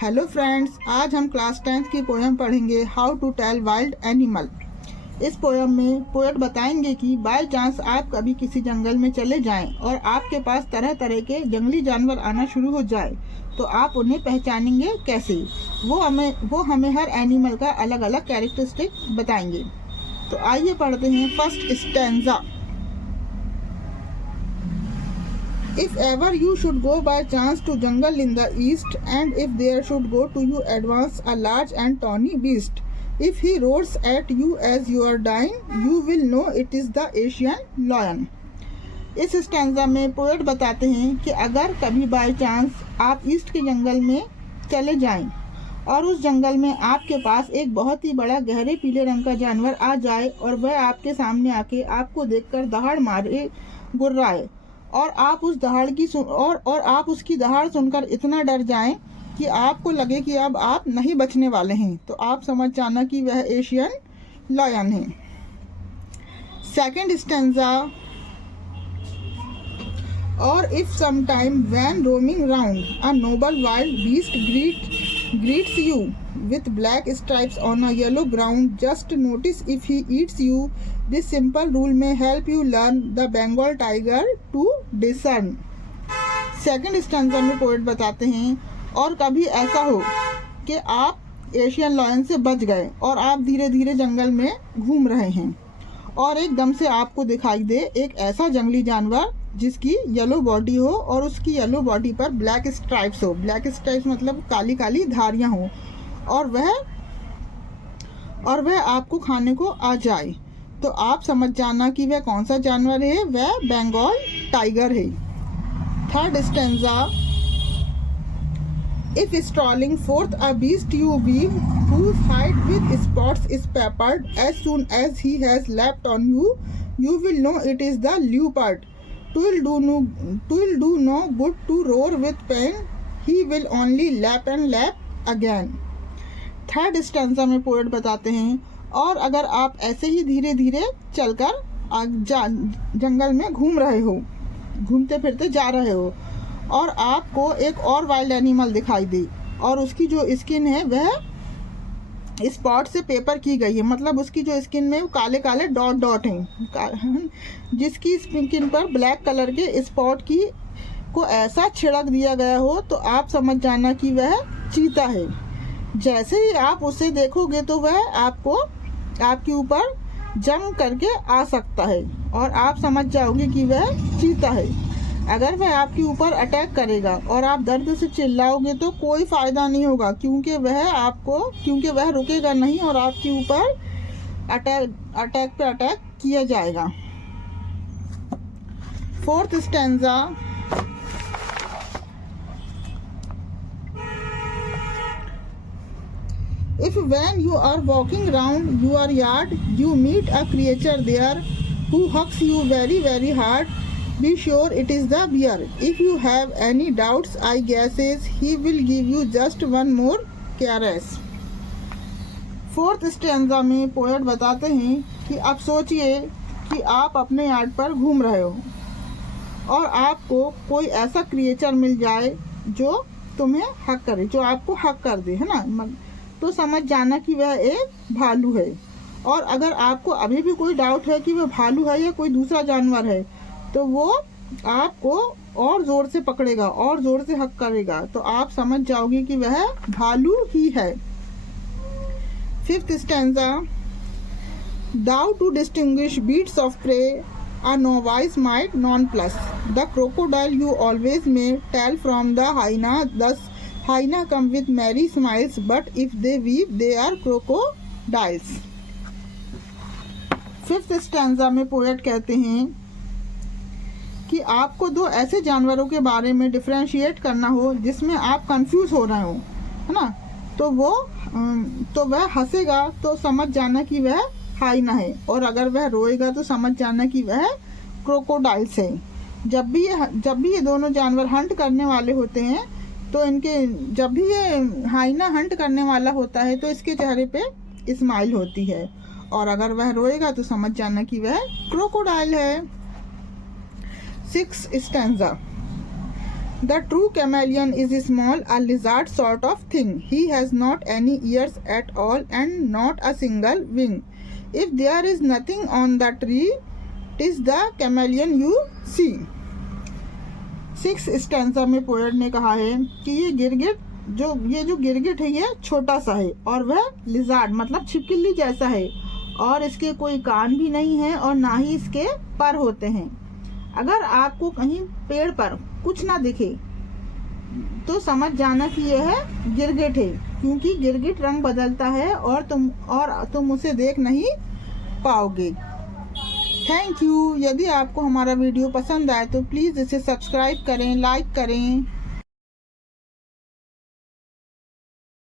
Hello friends, आज हम class 10th की पोएम पढ़ेंगे how to tell wild animal. इस पोएम में पोएट बताएंगे कि बाय चांस आप कभी किसी जंगल में चले जाएं और आपके पास तरह तरह के जंगली जानवर आना शुरू हो जाए तो आप उन्हें पहचानेंगे कैसे। वो हमें हर एनिमल का अलग अलग कैरेक्टरिस्टिक बताएंगे। तो आइए पढ़ते हैं first stanza. If ever you should go by chance to jungle in the east, and if there should go to you advance a large and tawny beast, if he roars at you as you are dying, you will know it is the Asian lion. इस stanza में poet बताते हैं कि अगर कभी by chance आप east के जंगल में चले जाएं और उस जंगल में आपके पास एक बहुत ही बड़ा गहरे पीले रंग का जानवर आ जाए और वह आपके सामने आके आपको देखकर दहाड़ मारे गुर्राए और आप उसकी दहाड़ सुनकर इतना डर जाएं कि आपको लगे कि अब आप नहीं बचने वाले हैं, तो आप समझ जाना कि वह एशियन लायन है। Second stanza. और if some time when roaming round a noble wild beast greets you with black stripes on a yellow ground, just notice if he eats you. This simple rule may help you learn the Bengal tiger to discern. Second stanza में poet बताते हैं, और कभी ऐसा हो कि आप Asian lion से बच गए और आप धीरे धीरे जंगल में घूम रहे हैं और एकदम से आपको दिखाई दे एक ऐसा जंगली जानवर जिसकी येलो बॉडी हो और उसकी येलो बॉडी पर ब्लैक स्ट्राइप्स हो। ब्लैक स्ट्राइप्स मतलब काली काली धारियां हो और वह आपको खाने को आ जाए, तो आप समझ जाना कि वह कौन सा जानवर है। वह बंगाल टाइगर है। Third stanza. If strolling forth a beast you weave, whose hide with spots is peppered, as soon as he has leapt on you, you will know it is the leopard. 'Twill do no good to roar with pain, he will only lap and lap again. Third stanza में poet बताते हैं, और अगर आप ऐसे ही धीरे धीरे चलकर जंगल में घूमते फिरते जा रहे हो और आपको एक और वाइल्ड एनिमल दिखाई दे और उसकी जो स्किन है वह स्पॉट से पेपर की गई है, मतलब उसकी जो स्किन में काले काले डॉट हैं, जिसकी स्किन पर ब्लैक कलर के स्पॉट को ऐसा छिड़क दिया गया हो तो आप समझ जाना कि वह चीता है। जैसे ही आप उसे देखोगे तो वह आपके ऊपर जंप करके आ सकता है और आप समझ जाओगे कि वह चीता है। अगर वह आपके ऊपर अटैक करेगा और आप दर्द से चिल्लाओगे तो कोई फ़ायदा नहीं होगा, क्योंकि वह रुकेगा नहीं और आपके ऊपर अटैक पे अटैक किया जाएगा। Fourth stanza. If when you are walking round your yard you meet a creature there who hugs you very very hard, be sure it is the bear. If you have any doubts, I guesses he will give you just one more caress. Fourth stanza में poet बताते हैं कि अब सोचिए कि आप अपने yard पर घूम रहे हो और आपको कोई ऐसा क्रिएचर मिल जाए जो तुम्हें हक करे, जो आपको हक कर दे, है ना, तो समझ जाना कि वह एक भालू है। और अगर आपको अभी भी कोई डाउट है कि वह भालू है या कोई दूसरा जानवर है तो वो आपको और ज़ोर से पकड़ेगा और ज़ोर से हक करेगा, तो आप समझ जाओगे कि वह भालू ही है। Fifth stanza. Thou to distinguish beasts of prey, a novice might nonplus. The crocodile you always may tell from the hyena, thus hyena come with merry smiles, but if they weep they are crocodiles. Fifth stanza में poet कहते हैं कि आपको दो ऐसे जानवरों के बारे में डिफ्रेंशिएट करना हो जिसमें आप कंफ्यूज हो रहे हो, है ना, तो वह हंसेगा तो समझ जाना कि वह हाइना है, और अगर वह रोएगा तो समझ जाना कि वह क्रोकोडाइल्स है। जब भी ये दोनों जानवर हंट करने वाले होते हैं तो जब भी ये हाइना हंट करने वाला होता है तो इसके चेहरे पे स्माइल होती है, और अगर वह रोएगा तो समझ जाना कि वह क्रोकोडाइल है। Six stanza. The true chameleon is small, a lizard sort of thing. He has not any ears at all and not a single wing. If there is nothing on the tree, 'tis the chameleon you see. 6 stanza में poet ने कहा है कि ये जो गिरगिट है ये छोटा सा है और वह लिजार्ड मतलब छिपकली जैसा है और इसके कोई कान भी नहीं है और ना ही इसके पर होते हैं। अगर आपको कहीं पेड़ पर कुछ ना दिखे तो समझ जाना कि यह है गिरगिट है, क्योंकि गिरगिट रंग बदलता है और तुम उसे देख नहीं पाओगे। Thank you. यदि आपको हमारा वीडियो पसंद आए तो प्लीज़ इसे सब्सक्राइब करें, लाइक करें।